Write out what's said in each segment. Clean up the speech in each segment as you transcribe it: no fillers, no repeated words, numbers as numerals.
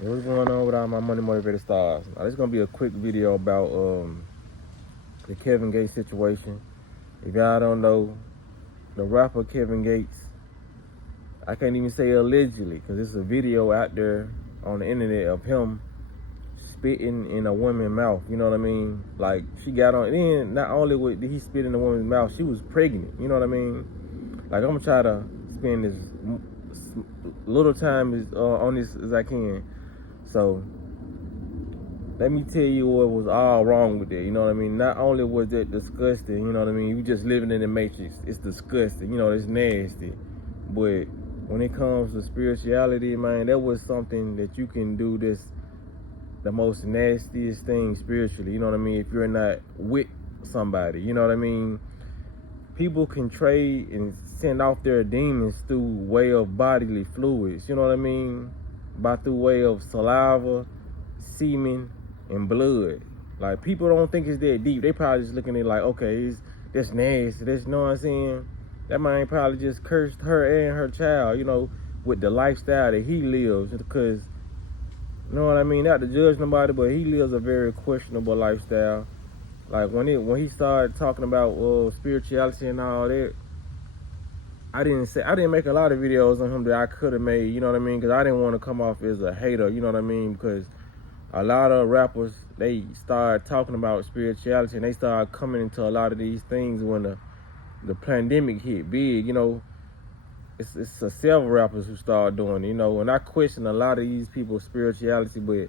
What's going on with all my money motivated stars? Now, this is gonna be a quick video about the Kevin Gates situation. If y'all don't know, the rapper Kevin Gates, I can't even say allegedly, because there's a video out there on the internet of him spitting in a woman's mouth. You know what I mean? Like, she got on. Then not only did he spit in a woman's mouth, she was pregnant. You know what I mean? Like, I'm gonna try to spend as little time on this as I can. So let me tell you what was all wrong with it. You know what I mean? Not only was it disgusting, you know what I mean? You just living in the matrix. It's disgusting. You know, it's nasty. But when it comes to spirituality, man, that was something that you can do the most nastiest thing spiritually. You know what I mean? If you're not with somebody, you know what I mean? People can trade and send off their demons through way of bodily fluids. You know what I mean? Through way of saliva, semen, and blood. Like, people don't think it's that deep. They probably just looking at it like, okay, that's nasty. That's, you know what I'm saying? That man probably just cursed her and her child, you know, with the lifestyle that he lives. Because, you know what I mean? Not to judge nobody, but he lives a very questionable lifestyle. Like, when he started talking about spirituality and all that, I didn't make a lot of videos on him that I could have made, you know what I mean? Because I didn't want to come off as a hater, you know what I mean? Because a lot of rappers, they start talking about spirituality and they start coming into a lot of these things when the pandemic hit big. You know, it's several rappers who started doing it, you know, and I question a lot of these people's spirituality, but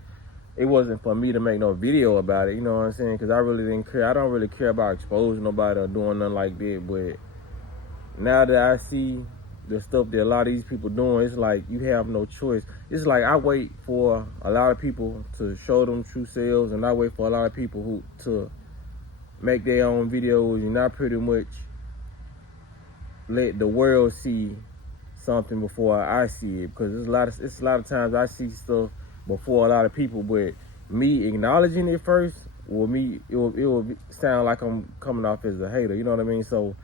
it wasn't for me to make no video about it, you know what I'm saying? Because I really didn't care. I don't really care about exposing nobody or doing nothing like that, but now that I see the stuff that a lot of these people doing, it's like you have no choice. It's like I wait for a lot of people to show them true selves, and I wait for a lot of people to make their own videos, and I pretty much let the world see something before I see it. Because it's a lot of times I see stuff before a lot of people, but me acknowledging it first, it will sound like I'm coming off as a hater. You know what I mean? So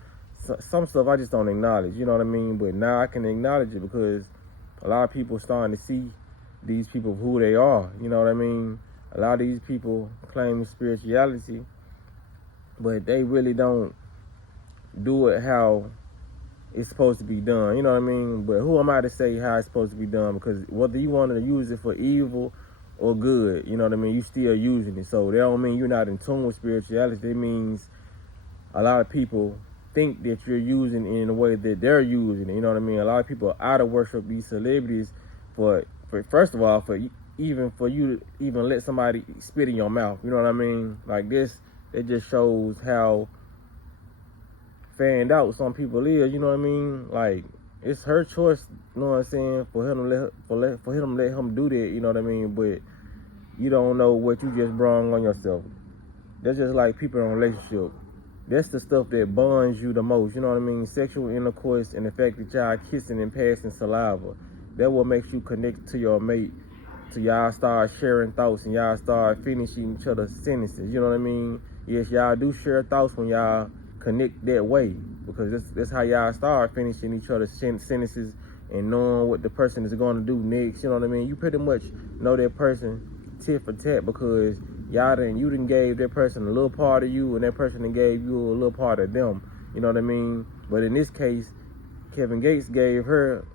some stuff I just don't acknowledge, you know what I mean? But now I can acknowledge it because a lot of people starting to see these people who they are, you know what I mean? A lot of these people claim spirituality, but they really don't do it how it's supposed to be done, you know what I mean? But who am I to say how it's supposed to be done? Because whether you want to use it for evil or good, you know what I mean, you still using it. So that don't mean you're not in tune with spirituality. It means a lot of people think that you're using it in a way that they're using it. You know what I mean? A lot of people out of worship these celebrities for first of all, for you to even let somebody spit in your mouth. You know what I mean? Like this, it just shows how fanned out some people is. You know what I mean? Like, it's her choice. You know what I'm saying? For him to let him do that. You know what I mean? But you don't know what you just brought on yourself. That's just like people in a relationship. That's the stuff that bonds you the most, you know what I mean? Sexual intercourse and the fact that y'all kissing and passing saliva. That what makes you connect to your mate, till y'all start sharing thoughts and y'all start finishing each other's sentences, you know what I mean? Yes, y'all do share thoughts when y'all connect that way, because that's how y'all start finishing each other's sentences and knowing what the person is going to do next, you know what I mean? You pretty much know that person tit for tat because you done gave that person a little part of you, and that person done gave you a little part of them. You know what I mean? But in this case, Kevin Gates gave her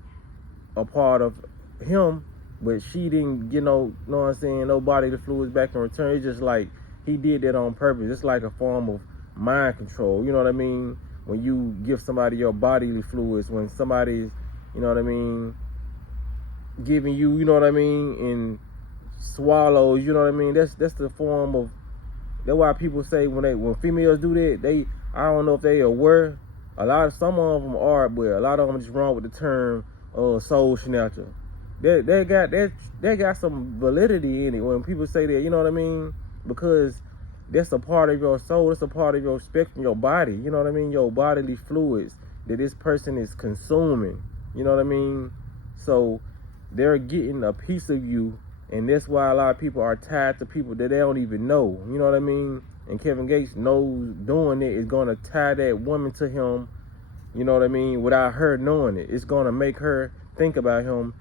a part of him, but she didn't get know what I'm saying, no bodily fluids back in return. It's just like he did that on purpose. It's like a form of mind control. You know what I mean? When you give somebody your bodily fluids, when somebody's, you know what I mean, giving you, you know what I mean, and swallows, you know what I mean? That's the form of. That's why people say when females do that, I don't know if they aware. Some of them are, but a lot of them just wrong with the term soul snatcher. They got some validity in it when people say that, you know what I mean? Because that's a part of your soul. It's a part of your spectrum, your body. You know what I mean? Your bodily fluids that this person is consuming. You know what I mean? So they're getting a piece of you. And that's why a lot of people are tied to people that they don't even know. You know what I mean? And Kevin Gates knows doing it is going to tie that woman to him, you know what I mean, without her knowing it. It's going to make her think about him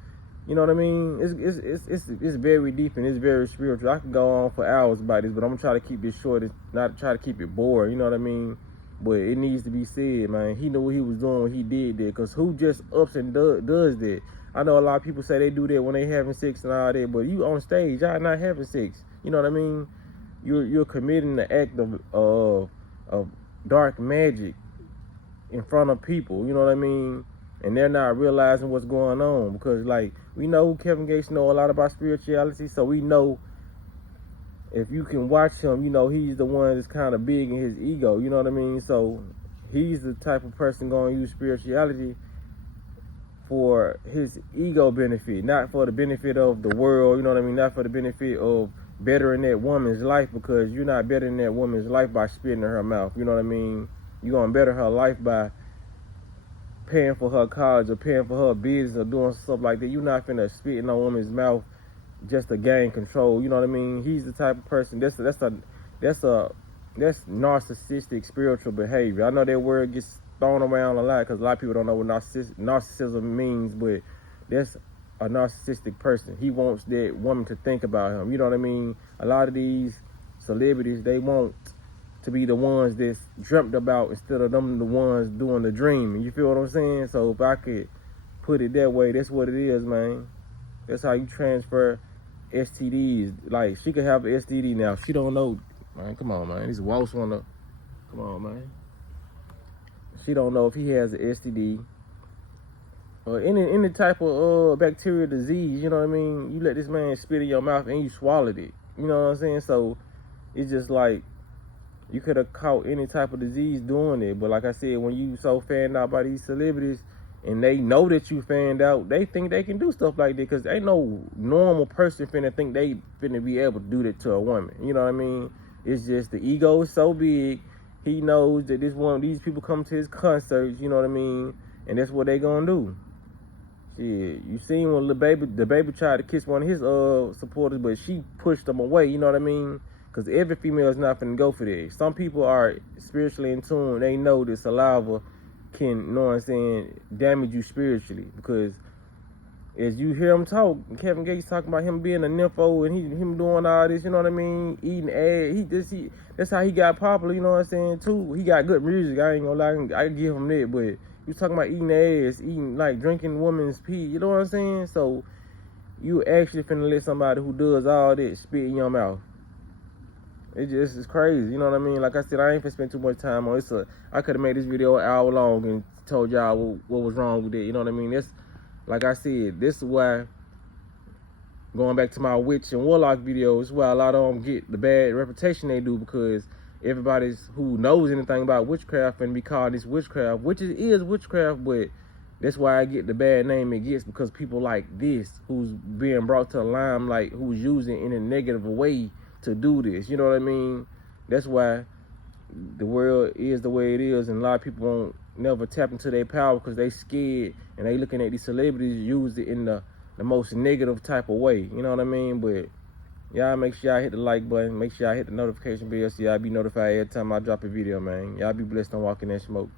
You know what I mean? It's very deep and it's very spiritual. I could go on for hours about this, but I'm gonna try to keep this short. It's not try to keep it boring. You know what I mean? But it needs to be said, man. He knew what he was doing when he did that. Cause who just ups and does that? I know a lot of people say they do that when they having sex and all that, but you on stage, y'all not having sex. You know what I mean? You're committing the act of dark magic in front of people. You know what I mean? And they're not realizing what's going on, because like we know Kevin Gates know a lot about spirituality, so we know if you can watch him, you know he's the one that's kind of big in his ego. You know what I mean? So he's the type of person going to use spirituality for his ego benefit, not for the benefit of the world. You know what I mean? Not for the benefit of bettering that woman's life, because you're not bettering that woman's life by spitting in her mouth. You know what I mean? You're going to better her life by paying for her college or paying for her business or doing stuff like that. You're not finna spit in a woman's mouth just to gain control. You know what I mean? He's the type of person that's narcissistic spiritual behavior. I know that word gets thrown around a lot because a lot of people don't know what narcissism means, but that's a narcissistic person. He wants that woman to think about him. You know what I mean? A lot of these celebrities, they want to be the ones that's dreamt about instead of them the ones doing the dreaming. You feel what I'm saying? So if I could put it that way, that's what it is, man. That's how you transfer STDs. Like, she could have an STD now. She don't know. Man, come on, man. These walls wanna... Come on, man. She don't know if he has an STD or any type of bacterial disease. You know what I mean? You let this man spit in your mouth and you swallowed it. You know what I'm saying? So it's just like, you could have caught any type of disease doing it. But like I said, when you so fanned out by these celebrities and they know that you fanned out, they think they can do stuff like that, because ain't no normal person finna think they finna be able to do that to a woman. You know what I mean? It's just the ego is so big. He knows that these people come to his concerts, you know what I mean? And that's what they gonna do. Shit, you seen when the baby tried to kiss one of his supporters, but she pushed him away, you know what I mean? Because every female is not finna go for that. Some people are spiritually in tune. They know that saliva can, you know what I'm saying, damage you spiritually. Because as you hear him talk, Kevin Gates talking about him being a nympho and him doing all this, you know what I mean, eating ass. That's how he got popular, you know what I'm saying, too. He got good music, I ain't gonna lie, I can give him that, but he was talking about eating ass, like drinking women's pee, you know what I'm saying? So you actually finna let somebody who does all that spit in your mouth. It's crazy, you know what I mean? Like I said, I ain't finna spend too much time on it. I could have made this video an hour long and told y'all what was wrong with it, you know what I mean? Like I said, this is why, going back to my witch and warlock videos, why a lot of them get the bad reputation they do, because everybody who knows anything about witchcraft and be called this witchcraft, which it is witchcraft, but that's why I get the bad name it gets, because people like this, who's being brought to the limelight, who's using it in a negative way to do this, you know what I mean? That's why the world is the way it is, and a lot of people won't never tap into their power because they scared and they looking at these celebrities use it in the most negative type of way, you know what I mean? But y'all make sure y'all hit the like button, make sure y'all hit the notification bell so y'all be notified every time I drop a video, man. Y'all be blessed on walking that smoke.